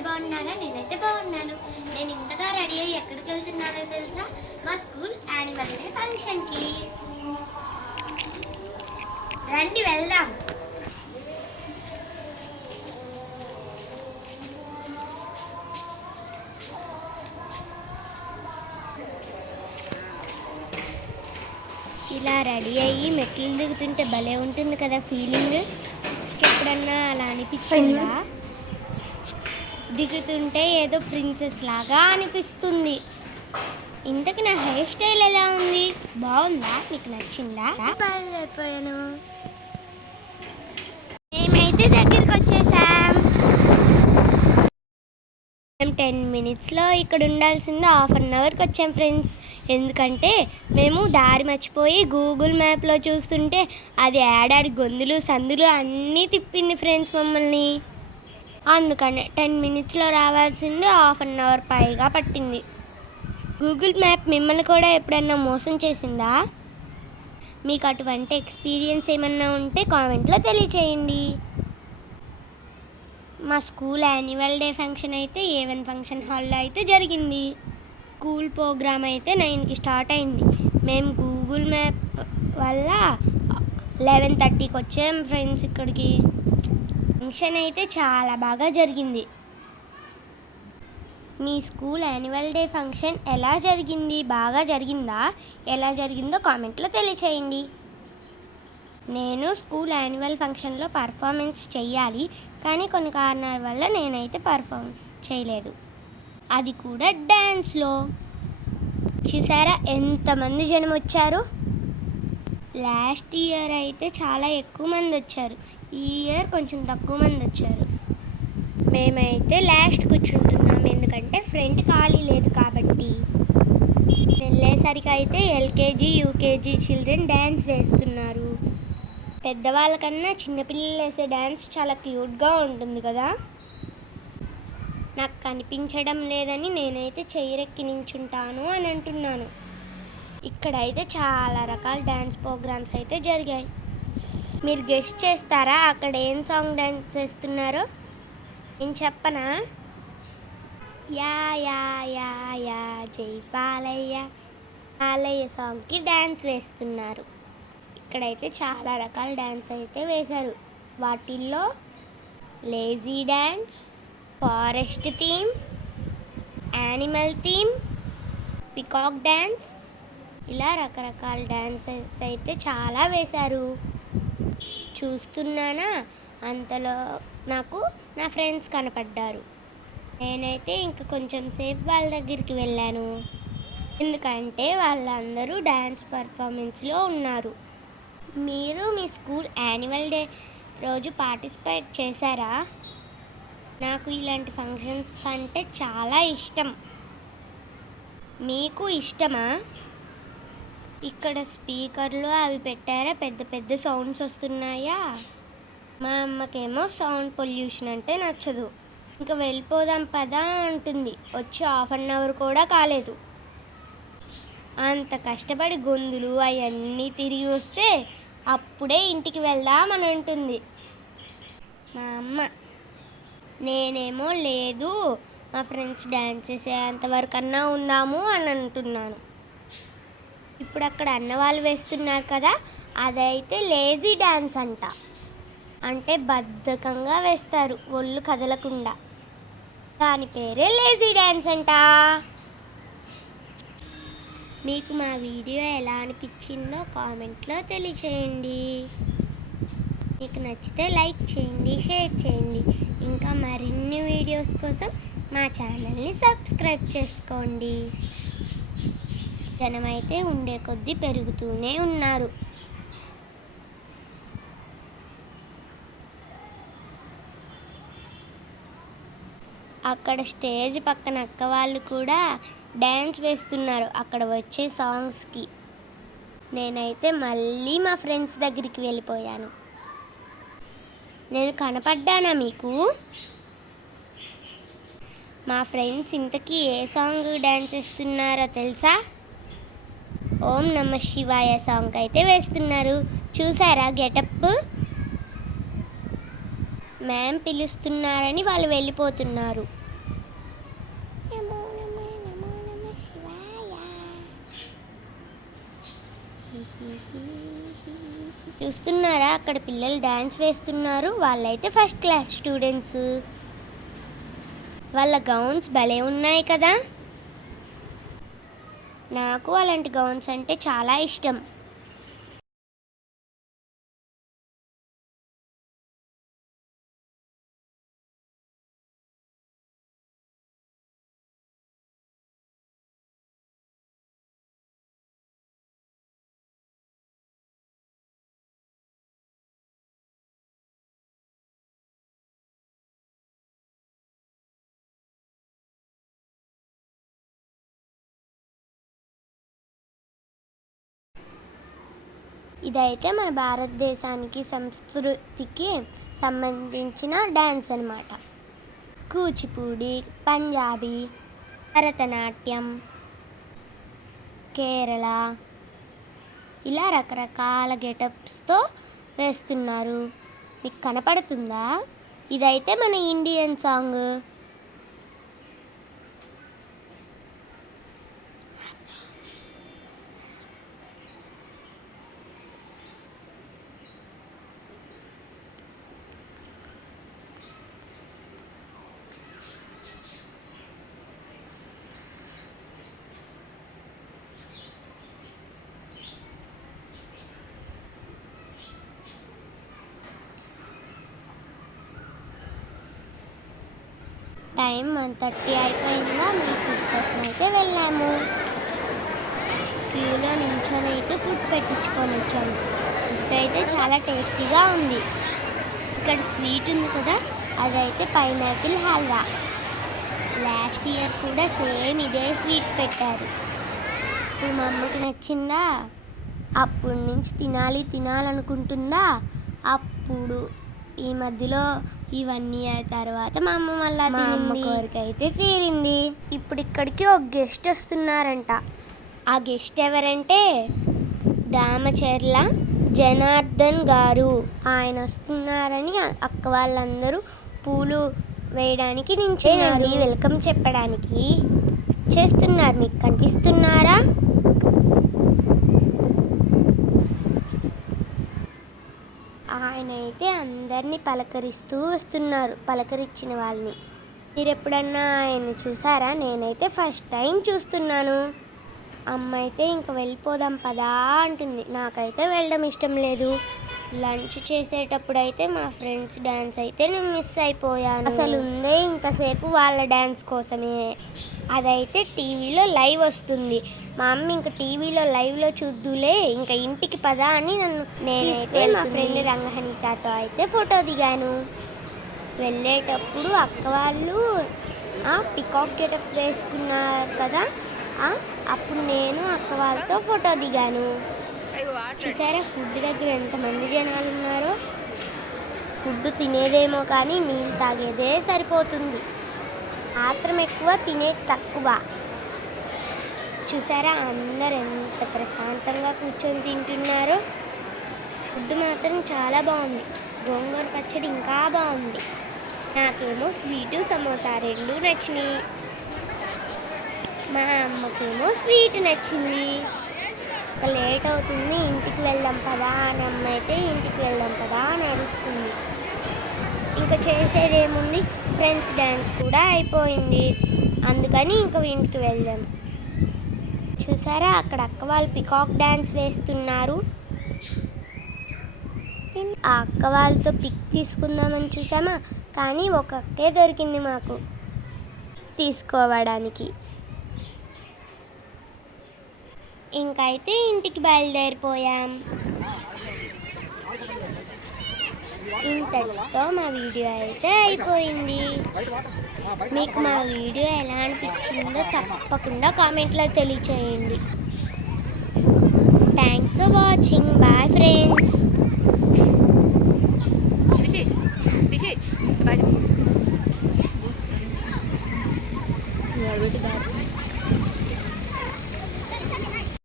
అందరు బాగున్నారా? నేనైతే బాగున్నాను. నేను ఇంతగా రెడీ అయ్యి ఎక్కడికి వెళ్తున్నానో తెలుసా? మా స్కూల్ యాన్యువల్ డే ఫంక్షన్కి. రండి వెళ్దాం. ఇలా రెడీ అయ్యి మెట్లు దిగుతుంటే భలే ఉంటుంది కదా ఫీలింగ్. ఎప్పుడన్నా అలా అనిపించిందా? దిగుతుంటే ఏదో ప్రిన్సెస్ లాగా అనిపిస్తుంది. ఇంతకు నా హెయిర్ స్టైల్ ఎలా ఉంది? బాగుందా? మీకు నచ్చిందా? అయిపోయాను. మేమైతే దగ్గరికి వచ్చేసాం. 10 minutesలో ఇక్కడ ఉండాల్సింది హాఫ్ అన్ అవర్కి వచ్చాం ఫ్రెండ్స్. ఎందుకంటే మేము దారి మర్చిపోయి గూగుల్ మ్యాప్లో చూస్తుంటే అది ఏడాది గొంతులు సందులు అన్నీ తిప్పింది ఫ్రెండ్స్ మమ్మల్ని. అందుకని 10 minutesలో రావాల్సింది హాఫ్ అన్ అవర్ పైగా పట్టింది. గూగుల్ మ్యాప్ మిమ్మల్ని కూడా ఎప్పుడన్నా మోసం చేసిందా? మీకు అటువంటి ఎక్స్పీరియన్స్ ఏమన్నా ఉంటే కామెంట్లో తెలియచేయండి. మా స్కూల్ యాన్యువల్ డే ఫంక్షన్ అయితే A1 ఫంక్షన్ హాల్లో అయితే జరిగింది. స్కూల్ ప్రోగ్రామ్ అయితే 9కి స్టార్ట్ అయింది. మేము గూగుల్ మ్యాప్ వల్ల 11:30కి వచ్చాం ఫ్రెండ్స్ ఇక్కడికి. ఫంక్షన్ అయితే చాలా బాగా జరిగింది. మీ స్కూల్ యాన్యువల్ డే ఫంక్షన్ ఎలా జరిగింది? బాగా జరిగిందా? ఎలా జరిగిందో కామెంట్లో తెలియచేయండి. నేను స్కూల్ యాన్యువల్ ఫంక్షన్లో పర్ఫార్మెన్స్ చెయ్యాలి, కానీ కొన్ని కారణాల వల్ల నేనైతే పర్ఫార్మ్ చేయలేదు. అది కూడా డ్యాన్స్లో. చూసారా ఎంతమంది జనం వచ్చారు? లాస్ట్ ఇయర్ అయితే చాలా ఎక్కువ మంది వచ్చారు. ఈ ఇయర్ కొంచెం తక్కువ మంది వచ్చారు. మేమైతే లాస్ట్ కూర్చుంటున్నాం, ఎందుకంటే ఫ్రంట్ ఖాళీ లేదు కాబట్టి. వెళ్ళేసరికి అయితే LKG UKG చిల్డ్రన్ డ్యాన్స్ వేస్తున్నారు. పెద్దవాళ్ళకన్నా చిన్నపిల్లలు వేసే డ్యాన్స్ చాలా క్యూట్గా ఉంటుంది కదా. నాకు కనిపించడం లేదని నేనైతే చైరెక్కి నించుంటాను అని అంటున్నాను. ఇక్కడైతే చాలా రకాల డ్యాన్స్ ప్రోగ్రామ్స్ అయితే జరిగాయి. మీరు గెస్ట్ చేస్తారా అక్కడ ఏం సాంగ్ డ్యాన్స్ చేస్తున్నారో? నేను చెప్పనా? యా యా యా యా జై పాలయ్య పాలయ్య సాంగ్కి డ్యాన్స్ వేస్తున్నారు. ఇక్కడైతే చాలా రకాల డ్యాన్స్ అయితే వేశారు. వాటిల్లో lazy dance, forest theme, animal theme, peacock dance, ఇలా రకరకాల డ్యాన్సెస్ అయితే చాలా వేశారు. చూస్తున్నానా, అంతలో నాకు నా ఫ్రెండ్స్ కనపడ్డారు. నేనైతే ఇంకా కొంచెం సేపు వాళ్ళ దగ్గరికి వెళ్ళాను, ఎందుకంటే వాళ్ళందరూ డ్యాన్స్ పర్ఫార్మెన్స్లో ఉన్నారు. మీరు మీ స్కూల్ యాన్యువల్ డే రోజు పార్టిసిపేట్ చేశారా? నాకు ఇలాంటి ఫంక్షన్స్ అంటే చాలా ఇష్టం. మీకు ఇష్టమా? ఇక్కడ స్పీకర్లు అవి పెట్టారా? పెద్ద పెద్ద సౌండ్స్ వస్తున్నాయా? మా అమ్మకేమో సౌండ్ పొల్యూషన్ అంటే నచ్చదు. ఇంకా వెళ్ళిపోదాం పదా అంటుంది. వచ్చి హాఫ్ అన్ అవర్ కూడా కాలేదు. అంత కష్టపడి గొంతులు అవన్నీ తిరిగి వస్తే అప్పుడే ఇంటికి వెళ్దామని అంటుంది మా అమ్మ. నేనేమో లేదు, మా ఫ్రెండ్స్ డ్యాన్స్ చేసేంతవరకన్నా ఉందాము అని అంటున్నాను. ఇప్పుడు అక్కడ అన్నవాళ్ళు వేస్తున్నారు కదా, అదైతే లేజీ డ్యాన్స్ అంట. అంటే బద్ధకంగా వేస్తారు, ఒళ్ళు కదలకుండా. దాని పేరే లేజీ డ్యాన్స్ అంట. మీకు మా వీడియో ఎలా అనిపించిందో కామెంట్లో తెలియచేయండి. మీకు నచ్చితే లైక్ చేయండి, షేర్ చేయండి. ఇంకా మరిన్ని వీడియోస్ కోసం మా ఛానల్ని సబ్స్క్రైబ్ చేసుకోండి. జనమైతే ఉండే కొద్దీ పెరుగుతూనే ఉన్నారు. అక్కడ స్టేజ్ పక్కన అక్క వాళ్ళు కూడా డ్యాన్స్ వేస్తున్నారు అక్కడ వచ్చే సాంగ్స్కి. నేనైతే మళ్ళీ మా ఫ్రెండ్స్ దగ్గరికి వెళ్ళిపోయాను. నేను కనపడ్డానా మీకు? మా ఫ్రెండ్స్ ఇంతకీ ఏ సాంగ్ డ్యాన్స్ వేస్తున్నారో తెలుసా? ఓం నమ శివాయ సాంగ్ అయితే వేస్తున్నారు. చూసారా గెటప్? మ్యామ్ పిలుస్తున్నారని వాళ్ళు వెళ్ళిపోతున్నారు. చూస్తున్నారా, అక్కడ పిల్లలు డ్యాన్స్ వేస్తున్నారు. వాళ్ళైతే ఫస్ట్ క్లాస్ స్టూడెంట్స్. వాళ్ళ గౌన్స్ భలే ఉన్నాయి కదా. నాకు అలాంటి గౌన్స్ అంటే చాలా ఇష్టం. ఇదైతే మన భారతదేశానికి సంస్కృతికి సంబంధించిన డ్యాన్స్ అన్నమాట. కూచిపూడి, పంజాబీ, భరతనాట్యం, కేరళ, ఇలా రకరకాల గెటప్స్తో వేస్తున్నారు. మీకు కనపడుతుందా? ఇదైతే మన ఇండియన్ సాంగ్. టైం 1:30 అయిపోయిందా. మీ ఫుడ్ కోసం అయితే వెళ్ళాము. క్యూలో నించొని అయితే ఫుడ్ పెట్టించుకొని వచ్చాము. ఫుడ్ అయితే చాలా టేస్టీగా ఉంది. ఇక్కడ స్వీట్ ఉంది కదా, అదైతే పైనాపిల్ హల్వా. లాస్ట్ ఇయర్ కూడా సేమ్ ఇదే స్వీట్ పెట్టారు. ఇప్పుడు మా అమ్మకి నచ్చిందా, అప్పటి నుంచి తినాలనుకుంటుందా. అప్పుడు ఈ మధ్యలో ఈ 1 ఇయర్ తర్వాత మా అమ్మ మళ్ళీ అమ్మ కోరిక అయితే తీరింది. ఇప్పుడు ఇక్కడికి ఒక గెస్ట్ వస్తున్నారంట. ఆ గెస్ట్ ఎవరంటే దామచర్ల జనార్దన్ గారు. ఆయన వస్తున్నారని అక్క వాళ్ళందరూ పూలు వేయడానికి నించున్నారు. వెల్కమ్ చెప్పడానికి చేస్తున్నారు. మీకు కనిపిస్తున్నారా? ఆయన అయితే అందరినీ పలకరిస్తూ వస్తున్నారు. పలకరించిన వాళ్ళని మీరు ఎప్పుడన్నా ఆయన్ని చూసారా? నేనైతే ఫస్ట్ టైం చూస్తున్నాను. అమ్మ అయితే ఇంకా వెళ్ళిపోదాం పదా అంటుంది. నాకైతే వెళ్ళడం ఇష్టం లేదు. లంచ్ చేసేటప్పుడు అయితే మా ఫ్రెండ్స్ డ్యాన్స్ అయితే నేను మిస్ అయిపోయాను. అసలు ఉందే ఇంతసేపు వాళ్ళ డ్యాన్స్ కోసమే. అదైతే టీవీలో లైవ్ వస్తుంది. మా అమ్మ ఇంకా టీవీలో లైవ్లో చూద్దులే, ఇంకా ఇంటికి పదా అని నేనైతే మా ఫ్రెండ్ రంగహనితతో అయితే ఫోటో దిగాను. వెళ్ళేటప్పుడు అక్క వాళ్ళు పికాక్ గెటప్ వేసుకున్నారు కదా, అప్పుడు నేను అక్క వాళ్ళతో ఫోటో దిగాను. చూసారా ఫుడ్ దగ్గర ఎంతమంది జనాలు ఉన్నారో. ఫుడ్ తినేదేమో కానీ నీళ్ళు తాగేదే సరిపోతుంది. మాత్రం ఎక్కువ, తినేది తక్కువ. చూసారా అందరు ఎంత ప్రశాంతంగా కూర్చొని తింటున్నారో. ఫుడ్ మాత్రం చాలా బాగుంది. గోంగూర పచ్చడి ఇంకా బాగుంది. నాకేమో స్వీటు సమోసా 2 నచ్చినాయి. మా అమ్మకేమో స్వీట్ నచ్చింది. ఇంకా లేట్ అవుతుంది, ఇంటికి వెళ్దాం పదా అని అమ్మ అయితే ఇంటికి వెళ్దాం పదా అని అరుస్తుంది. ఇంకా చేసేదేముంది, ఫ్రెండ్స్ డ్యాన్స్ కూడా అయిపోయింది. అందుకని ఇంకా ఇంటికి వెళ్దాం. చూసారా అక్కడ అక్క వాళ్ళు పికాక్ డ్యాన్స్ వేస్తున్నారు. ఆ అక్క వాళ్ళతో పిక్ తీసుకుందామని చూసామా, కానీ ఒక అక్కే దొరికింది మాకు తీసుకోవడానికి. ఇంకైతే ఇంటికి బయలుదేరిపోయాం. ఇంతటితో మా వీడియో అయితే అయిపోయింది. మీకు మా వీడియో ఎలా అనిపించిందో తప్పకుండా కామెంట్లో తెలియచేయండి.